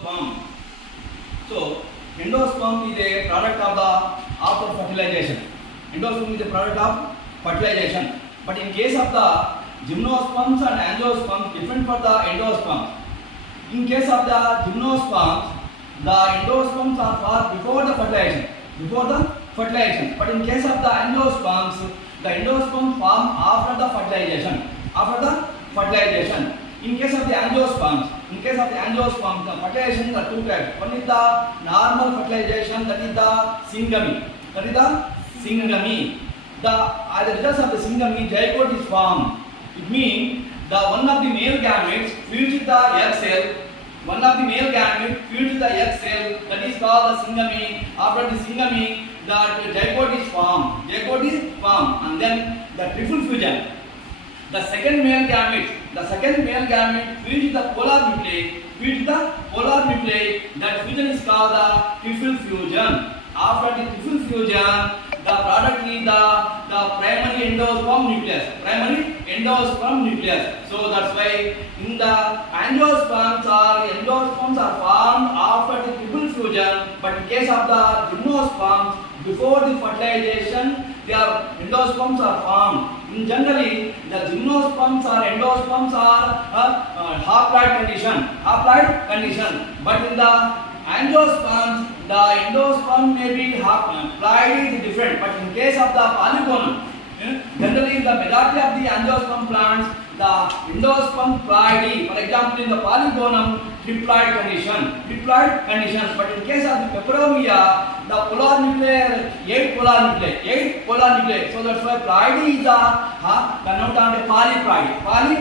Sperm. So, endosperm is a product of the after fertilization. Endosperm is a product of fertilization. But in case of the gymnosperms and angiosperms, different for the endosperms. In case of the gymnosperms, the endosperms are formed before the fertilization. Before the fertilization. But in case of the angiosperms, the endosperms form after the fertilization. After the fertilization. In case of the angiosperms, the fertilization are two types. One is the normal fertilization, that is the syngamy. As a result of the syngamy, zygote is formed. It means the one of the male gametes fused with the egg cell. One of the male gametes fused with the egg cell, that is called the syngamy. After the syngamy, the zygote is formed. And then the triple fusion. The second male gamete fused with the polar nuclei. That fusion is called the triple fusion. After the triple fusion, the product is the primary endosperm nucleus. So that's why in the endosperms are formed after the triple fusion. But in case of the gymnosperms, before the fertilization, their endosperms are formed. In generally, the gymnosperms or endosperms are haploid condition. But in the angiosperms, the endosperm may be haploid is different. But in case of the polygonum, generally in the majority of the angiosperm plants, the endosperm ploidy. For example, in the polygonum, triploid condition. But in case of the peperomia, the polar nuclei, 8 polar nuclei. So that's why ploidy is the denoted polyploidy.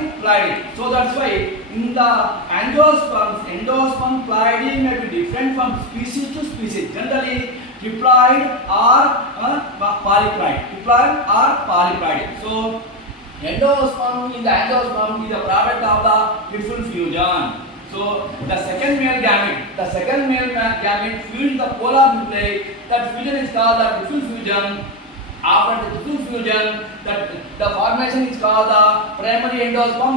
So that's why in the angiosperms, endosperm ploidy may be different from species to species. Generally, triploid or polyploid. So endosperm in the angiosperm is the product of the triple fusion. So the second male gamete fused the polar nuclei. That fusion is called the triple fusion. After the triple fusion, the formation is called the primary endosperm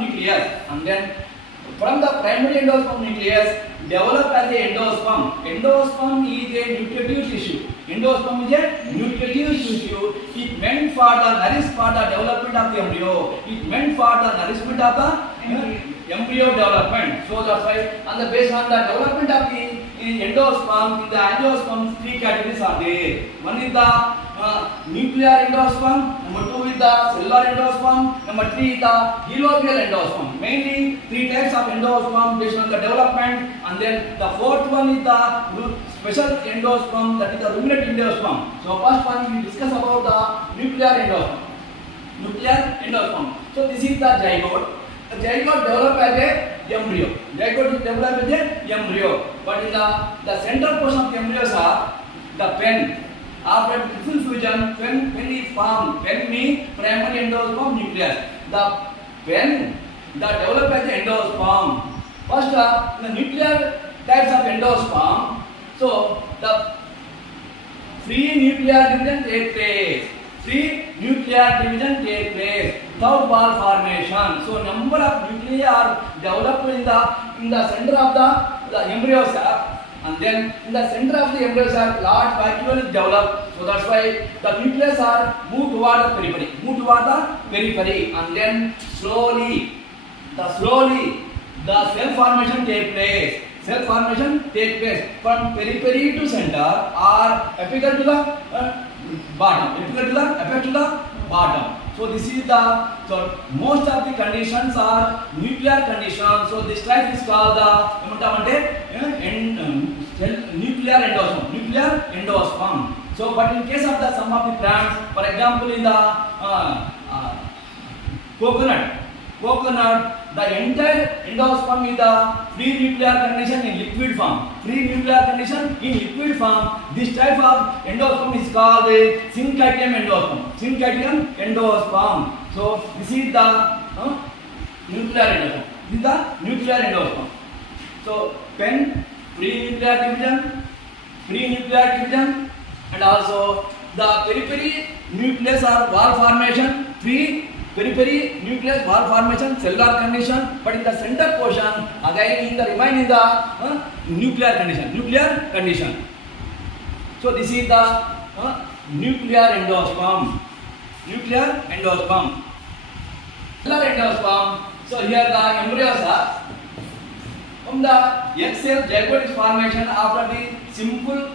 nucleus. And then from the primary endosperm nucleus develop as a endosperm. Endosperm is a nutritive tissue. It meant for the development of the embryo. It meant for the nourishment of the embryo development. So that's why, and based on the development of the endosperm, in the angiosperm, three categories are there. One is the nuclear endosperm, number two is the cellular endosperm, number three is the helical endosperm. Mainly three types of endosperm based on the development, and then the fourth one is the special endosperm, that is the ruminant endosperm. So first one we discuss about the nuclear endosperm. So this is the zygote. The zygote develop as a embryo. But in the central portion of the embryos are the pen. After triple fusion, pen is formed. Pen means primary endosperm nucleus. The pen develop as an endosperm. First, the nuclear types of endosperm. So the free nuclear division take place without ball formation. So number of nuclei are developed in the center of the embryo sac, and then in the center of the embryo sac large vacuole is developed. So that's why the nucleus are move toward the periphery, and then slowly the cell formation take place. From periphery to center or apical to the bottom. So this is most of the conditions are nuclear conditions. So this type is called the nuclear endosperm. So but in case of some of the plants, for example in the coconut, the entire endosperm is the free nuclear condition in liquid form. This type of endosperm is called a syncytium endosperm. So this is the nuclear endosperm. So pen, free nuclear division, and also the periphery nucleus or wall formation, free periphery nucleus wall formation, cellular condition, but in the center portion again in the remain in the nuclear condition. So this is the nuclear endosperm. Cellular endosperm. So here the embryos are from the egg cell zygote is formation after the simple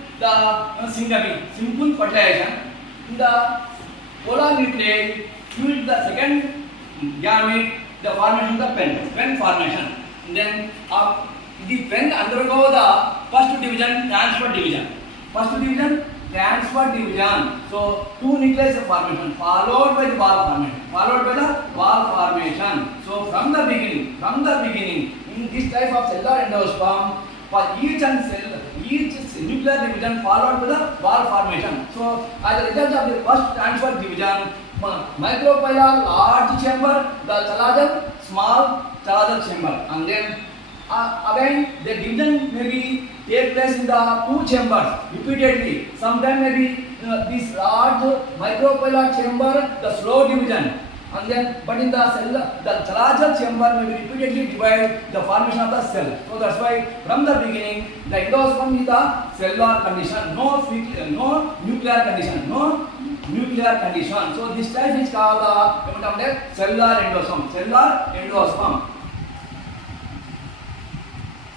fertilization. In the polar nuclei fuse the second gamete, the formation of the pen formation. And then the pen undergo the first division, transfer division. So two nucleus formation followed by the wall formation. So from the beginning in this type of cellular endosperm, for each nuclear division followed by the wall formation. So as a result of the first transfer division, micropyle large chamber, the chalaza small chalaza chamber, and then again the division may be take place in the two chambers repeatedly. Sometimes maybe this large micropyle chamber, the slow division, and then but in the cell, the chalaza chamber may be repeatedly divide the formation of the cell. So that's why from the beginning the endosperm is the cellular condition, no nuclear condition. So this type is called the cellular endosperm.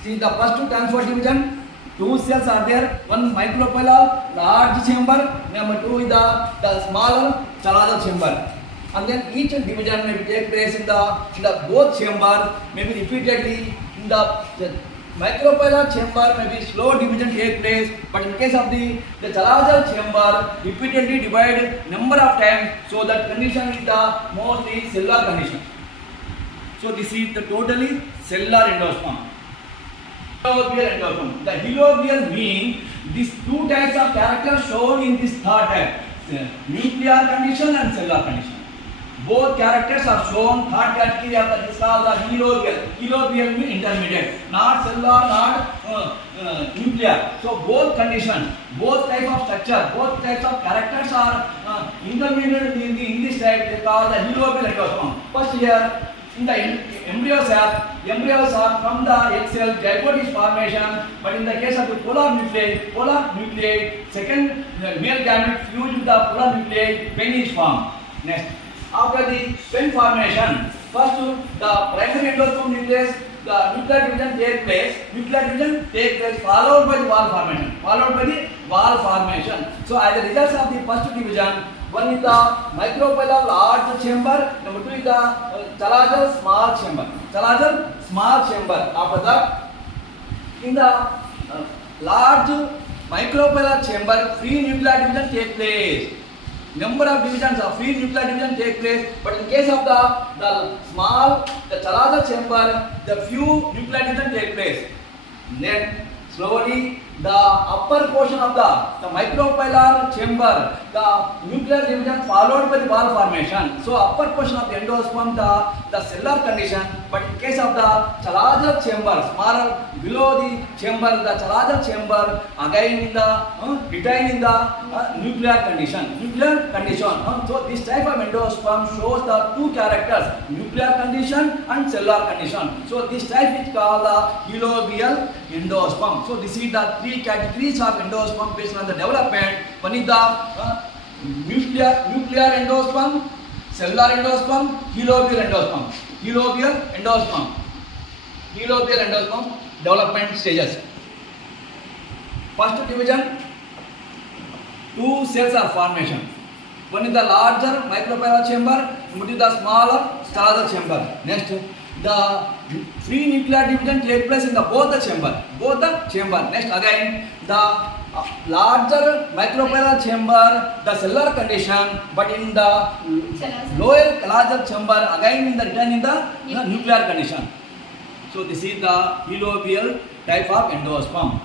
See the first transfer division, two cells are there, one micropyle large chamber, number two is the smaller chalaza chamber. And then each division may take place in the both chamber, maybe repeatedly in the micropyle chamber may be slow division take place, but in case of the chalaza chamber repeatedly divided number of times, so that condition is the mostly cellular condition. So this is the totally cellular endosperm. Heliobiyal endosperm. The heliobiyal means these two types of characters shown in this third type, nuclear condition and cellular condition. Both characters are shown. Third category of the is called the heliobiyal. Heliobiyal means intermediate, not cellular, not nuclear. So both conditions, both type of structure, both types of characters are intermediate in this type. They call the heliobiyal endosperm. First here in the embryos are from the egg cell zygote is formation, but in the case of the polar nuclei, second male gamete fused with the polar nuclei, pen is formed. Next, after the pen formation, first the primary endosperm nucleus, the nuclear division take place, followed by the wall formation. So as a result of the first division, one is the micropyle large chamber, number two is the chalaza small chamber. After that, in the large micropyle chamber, free nuclear division take place. Number of divisions of free nuclear division take place, but in case of the chalaza chamber, the few nuclear division take place. Then slowly the upper portion of the micropyle chamber, the nuclear division followed by the wall formation. So upper portion of the endosperm, the cellular condition, but in case of the chalaza chamber, smaller below the chamber, the chalaza chamber again in the retain in the nuclear condition. So this type of endosperm shows the two characters, nuclear condition and cellular condition. So this type is called the heliobiyal endosperm. So this is the three categories of endosperm based on the development. One is the nuclear endosperm, cellular endosperm, heliobiyal endosperm development stages. First division, two cells are formation. One is the larger micropyle chamber, one is the smaller chalaza chamber. Next, the free nuclear division take place in both the chamber. Next, again the larger micropyle chamber, the cellular condition, but in the lower chalaza chamber, again in the return in the nuclear condition. So this is the heliobiyal type of endosperm.